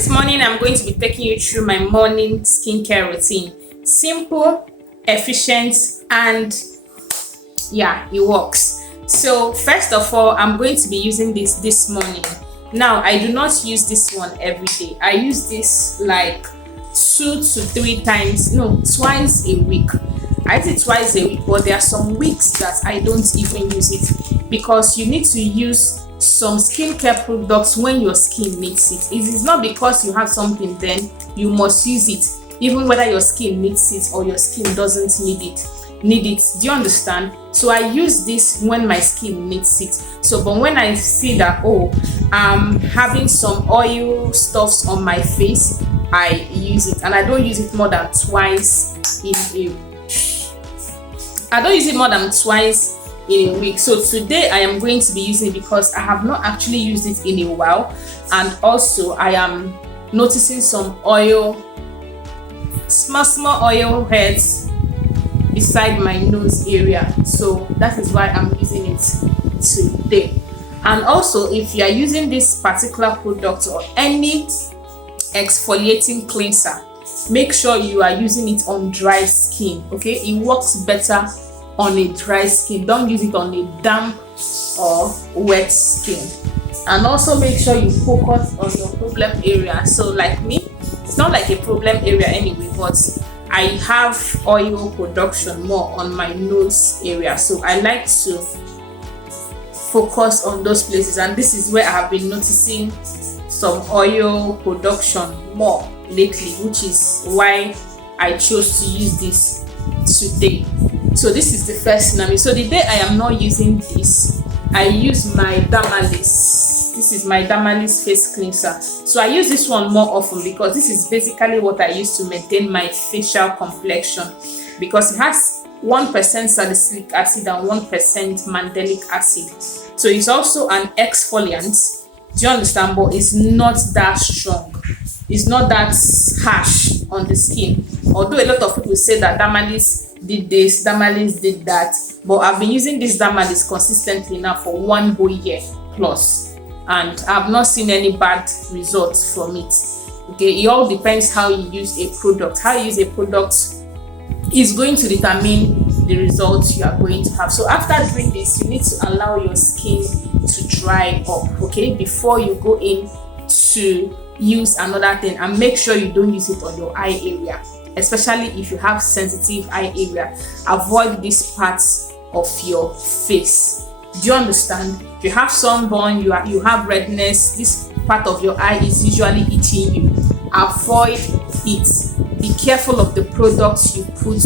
This morning I'm going to be taking you through my morning skincare routine. Simple, efficient, and yeah, it works. So first of all, I'm going to be using this morning. Now, I do not use this one every day. I use this like 2 to 3 times, no, twice a week. I use it twice a week, but there are some weeks that I don't even use it because you need to use some skincare products when your skin needs it. It is not because you have something then you must use it, even whether your skin needs it or your skin doesn't need it. Do you understand? So I use this when my skin needs it. So but when I see that, oh, I'm having some oil stuffs on my face, I use it, and I don't use it more than twice in a week. So today I am going to be using it because I have not actually used it in a while, and also I am noticing some small oil heads beside my nose area, so that is why I'm using it today. And also, if you are using this particular product or any exfoliating cleanser, make sure you are using it on dry skin. Okay, it works better on a dry skin. Don't use it on a damp or wet skin. And also make sure you focus on your problem area. So like me, it's not like a problem area anyway, but I have oil production more on my nose area, so I like to focus on those places, and this is where I have been noticing some oil production more lately, which is why I chose to use this today. So this is the first thing. So the day I am not using this, I use my Dermalis. This is my Dermalis face cleanser. So I use this one more often because this is basically what I use to maintain my facial complexion, because it has 1% salicylic acid and 1% mandelic acid. So it's also an exfoliant. Do you understand? But it's not that strong. It's not that harsh on the skin. Although a lot of people say that Dermalis did this, Dermalis did that, but I've been using this Dermalis consistently now for 1 whole year plus, and I've not seen any bad results from it. Okay, it all depends how you use a product. How you use a product is going to determine the results you are going to have. So after doing this, you need to allow your skin to dry up, okay, before you go in to use another thing, and make sure you don't use it on your eye area, especially if you have sensitive eye area. Avoid these parts of your face. Do you understand? If you have sunburn, you have redness, this part of your eye is usually eating you. Avoid it. Be careful of the products you put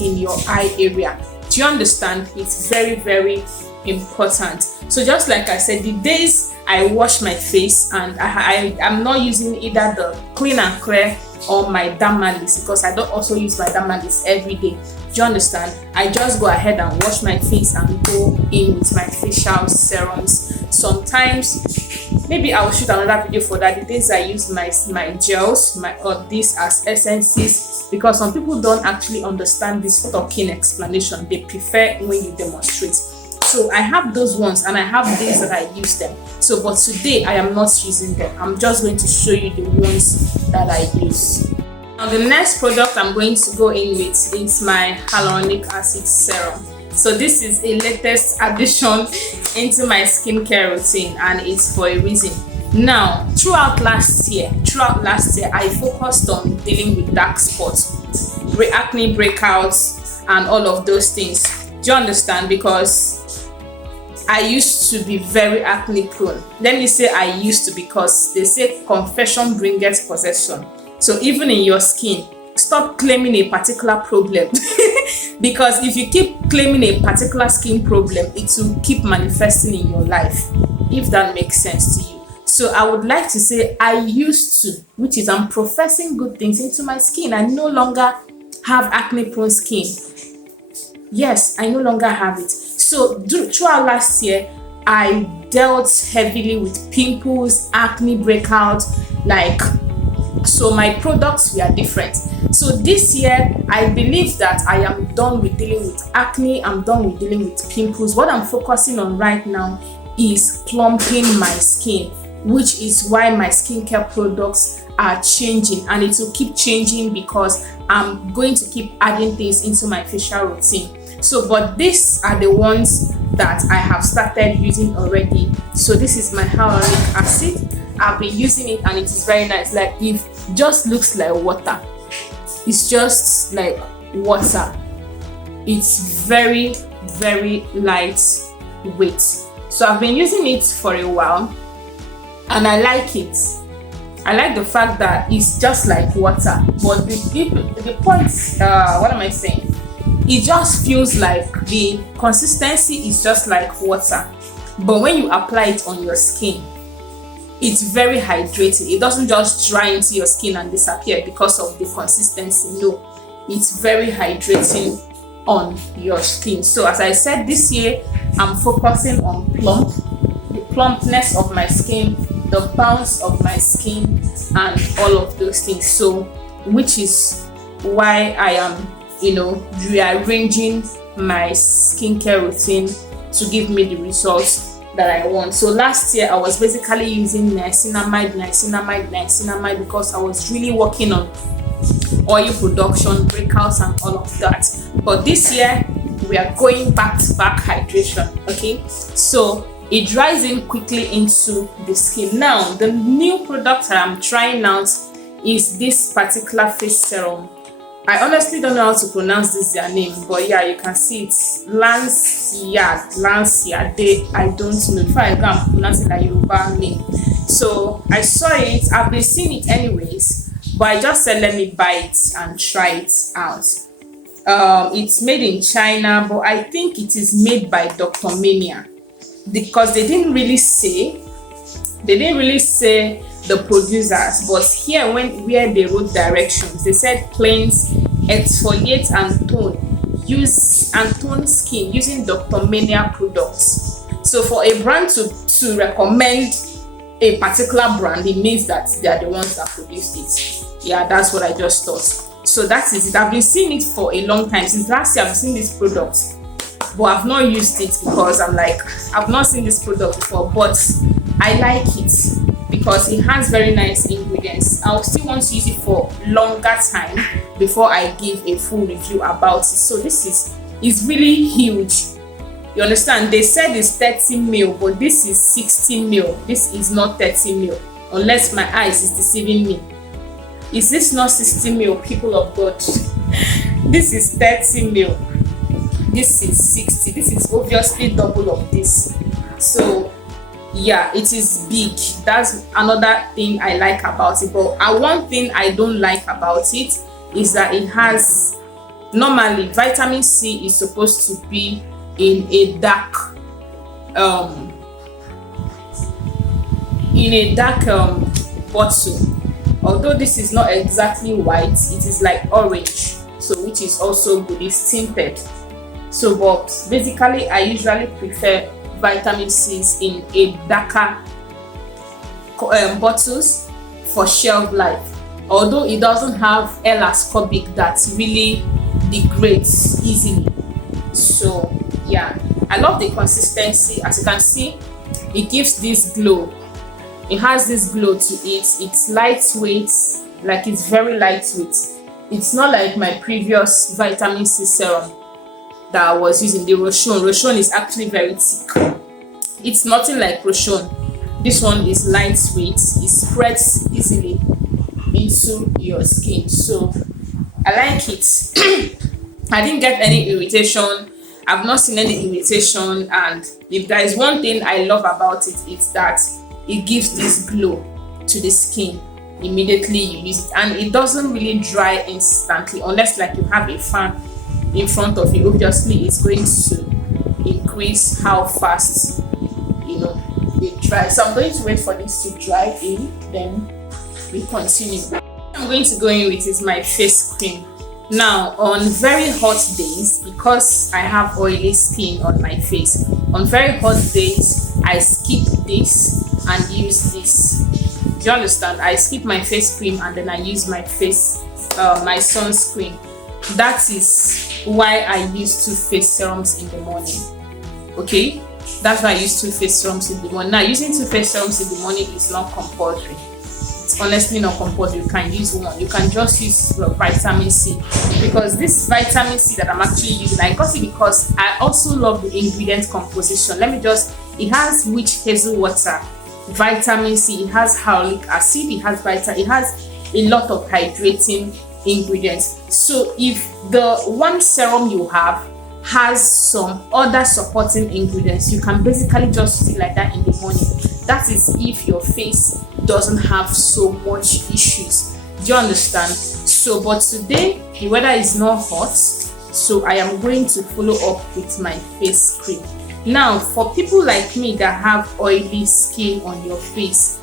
in your eye area. Do you understand? It's very, very important. So just like I said, the days I wash my face and I'm not using either the Clean and Clear or my Dermalis, because I don't also use my Dermalis every day. Do you understand? I just go ahead and wash my face and go in with my facial serums. Sometimes maybe I'll shoot another video for that. The days I use my gels, or this as essences, because some people don't actually understand this talking explanation. They prefer when you demonstrate. So I have those ones, and I have days that I use them. So but today I am not using them. I'm just going to show you the ones that I use. Now the next product I'm going to go in with is my hyaluronic acid serum. So this is a latest addition into my skincare routine, and it's for a reason. Now throughout last year I focused on dealing with dark spots, acne breakouts, and all of those things. Do you understand? Because I used to be very acne prone. Let me say I used to, because they say confession bringeth possession. So even in your skin, stop claiming a particular problem because if you keep claiming a particular skin problem, it will keep manifesting in your life, if that makes sense to you. So I would like to say I used to, which is I'm professing good things into my skin. I no longer have acne prone skin. Yes, I no longer have it. So throughout last year, I dealt heavily with pimples, acne breakout, so my products were different. So this year, I believe that I am done with dealing with acne. I'm done with dealing with pimples. What I'm focusing on right now is plumping my skin. which is why my skincare products are changing, and it will keep changing because I'm going to keep adding things into my facial routine. So but these are the ones that I have started using already. So this is my hyaluronic acid. I've been using it and it is very nice. Like, it just looks like water. It's just like water. It's very, very lightweight. So I've been using it for a while and I like it. I like the fact that it's just like water, but the point, what am I saying? It just feels like the consistency is just like water, but when you apply it on your skin, it's very hydrating. It doesn't just dry into your skin and disappear because of the consistency. No, it's very hydrating on your skin. So as I said, this year I'm focusing on the plumpness of my skin, the bounce of my skin, and all of those things. So which is why I am rearranging my skincare routine to give me the results that I want. So last year I was basically using niacinamide because I was really working on oil production, breakouts, and all of that. But this year we are going back to back hydration. Okay, so it dries in quickly into the skin. Now the new product that I'm trying out is this particular face serum. I honestly don't know how to pronounce their name, but yeah, you can see it's Lanciade. I don't know if I can pronounce it like Yoruba name. So I saw it, I've been seeing it anyways, but I just said let me buy it and try it out. It's made in China, but I think it is made by Dr. Mania, because they didn't really say the producers, but here where they wrote directions, they said cleanse, exfoliate, and tone skin using Dr. Mania products. So for a brand to recommend a particular brand, it means that they are the ones that produced it. Yeah, that's what I just thought. So that is it. I've been seeing it for a long time. Since last year I've seen this product, but I've not used it because I'm like, I've not seen this product before, but I like it because it has very nice ingredients. I'll still want to use it for longer time before I give a full review about it. So this is really huge. You understand? They said it's 30 ml, but this is 60 ml. This is not 30 ml, unless my eyes is deceiving me. Is this not 60 ml, people of God? This is 30 ml. This is 60. This is obviously double of this. So yeah, it is big. That's another thing I like about it. But one thing I don't like about it is that it has, normally vitamin C is supposed to be in a dark bottle. Although this is not exactly white, it is like orange, so which is also good. It's tinted. So but basically I usually prefer vitamin C's in a darker bottles for shelf life, although it doesn't have L-ascorbic that really degrades easily. So yeah, I love the consistency. As you can see, it gives this glow. It has this glow to it. It's lightweight, like it's very lightweight. It's not like my previous vitamin C serum that I was using, the Rochon. Rochon is actually very thick. It's nothing like Rochon. This one is lightweight. It spreads easily into your skin. So I like it. I didn't get any irritation. I've not seen any irritation. And if there is one thing I love about it, it's that it gives this glow to the skin immediately you use it, and it doesn't really dry instantly unless like you have a fan in front of you. Obviously it's going to increase how fast it dries. So I'm going to wait for this to dry in, then we continue. I'm going to go in with is my face cream. Now on very hot days, because I have oily skin on my face, on very hot days I skip this and use this. Do you understand? I skip my face cream and then I use my my sunscreen. That is why I use 2 face serums in the morning. Okay, That's why I use two face serums in the morning. Now, using two face serums in the morning is not compulsory. It's honestly not compulsory. You can use one. You can just use your vitamin C, because this vitamin C that I'm actually using, I got it because I also love the ingredient composition. It has witch hazel water, vitamin C, it has hyaluronic acid, it has a lot of hydrating ingredients. So if the one serum you have has some other supporting ingredients, you can basically just use it like that in the morning. That is if your face doesn't have so much issues. Do you understand? So but today the weather is not hot, so I am going to follow up with my face cream. Now, for people like me that have oily skin on your face,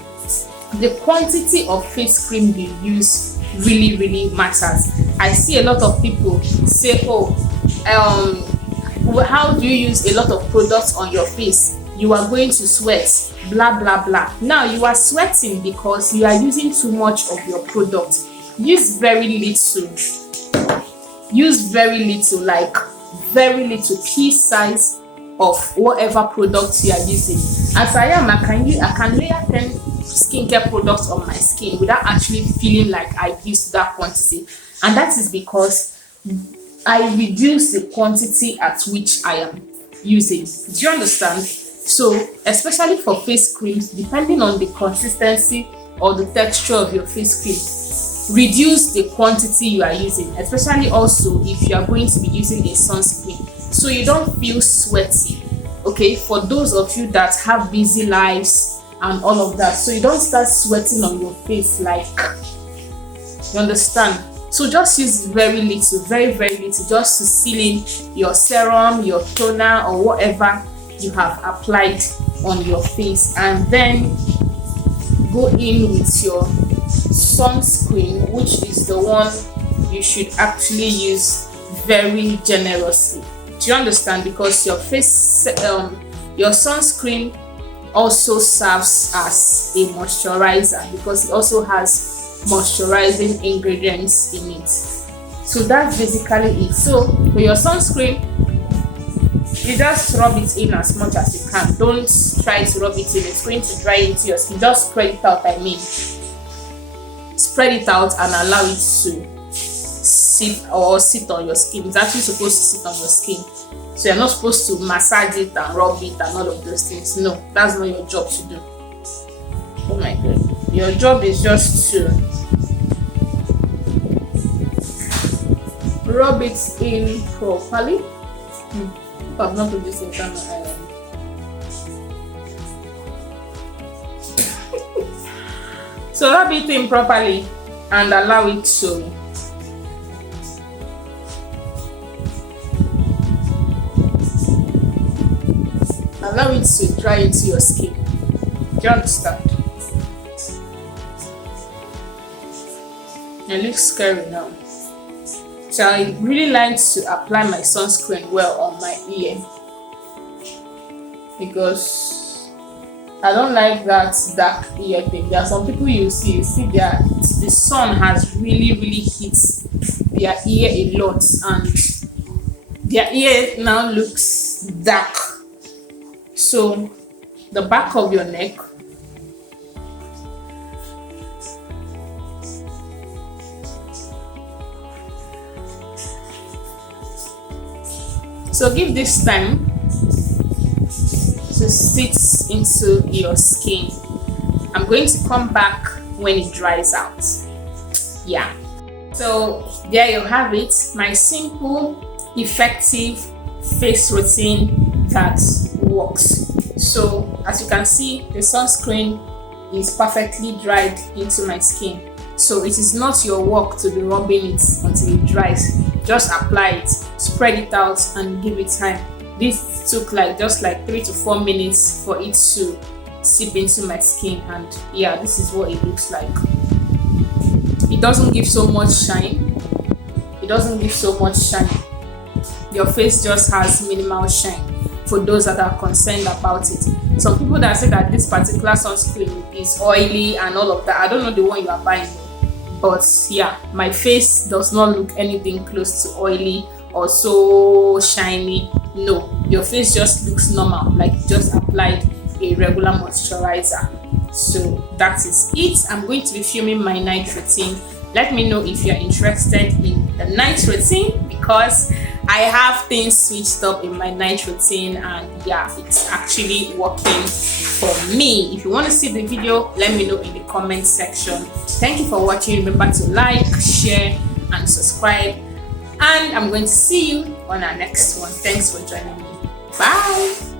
the quantity of face cream you use really matters. I see a lot of people say, oh, how do you use a lot of products on your face? You are going to sweat, blah blah blah. Now you are sweating because you are using too much of your product. Use very little, like very little pea size of whatever product you are using. As I am, I can layer 10 skincare products on my skin without actually feeling like I used that quantity, and that is because I reduce the quantity at which I am using. Do you understand? So especially for face creams, depending on the consistency or the texture of your face cream, reduce the quantity you are using, especially also if you are going to be using a sunscreen, so you don't feel sweaty. Okay, for those of you that have busy lives and all of that, so you don't start sweating on your face, like, you understand? So just use very little, very little, just to seal in your serum, your toner, or whatever you have applied on your face, and then go in with your sunscreen, which is the one you should actually use very generously. Do you understand? Because your sunscreen also serves as a moisturizer, because it also has moisturizing ingredients in it. So that's basically it. So for your sunscreen, you just rub it in as much as you can. Don't try to rub it in, it's going to dry into your skin. Just spread it out. Spread it out and allow it to sit on your skin. It's actually supposed to sit on your skin, so you're not supposed to massage it and rub it and all of those things. No, that's not your job to do. Oh my god, your job is just to rub it in properly. I'm not producing internal iron. So rub it in properly and allow it to dry into your skin. Do you understand? It looks scary now. So I really like to apply my sunscreen well on my ear, because I don't like that dark ear thing. There are some people you see the sun has really hit their ear a lot, and their ear now looks dark. So the back of your neck, so give this time to sit into your skin. I'm going to come back when it dries out. Yeah, so there you have it, my simple, effective face routine that works. So as you can see, the sunscreen is perfectly dried into my skin, so it is not your work to be rubbing it until it dries. Just apply it, spread it out, and give it time. This took just 3 to 4 minutes for it to seep into my skin, and yeah, this is what it looks like. It doesn't give so much shine. Your face just has minimal shine, for those that are concerned about it. Some people that say that this particular sunscreen is oily and all of that, I don't know the one you are buying, but yeah, my face does not look anything close to oily or so shiny. No, your face just looks normal, like you just applied a regular moisturizer. So that is it. I'm going to be filming my night routine. Let me know if you're interested in the night routine, because I have things switched up in my night routine, and yeah, it's actually working for me. If you want to see the video, let me know in the comment section. Thank you for watching. Remember to like, share and subscribe, and I'm going to see you on our next one. Thanks for joining me. Bye.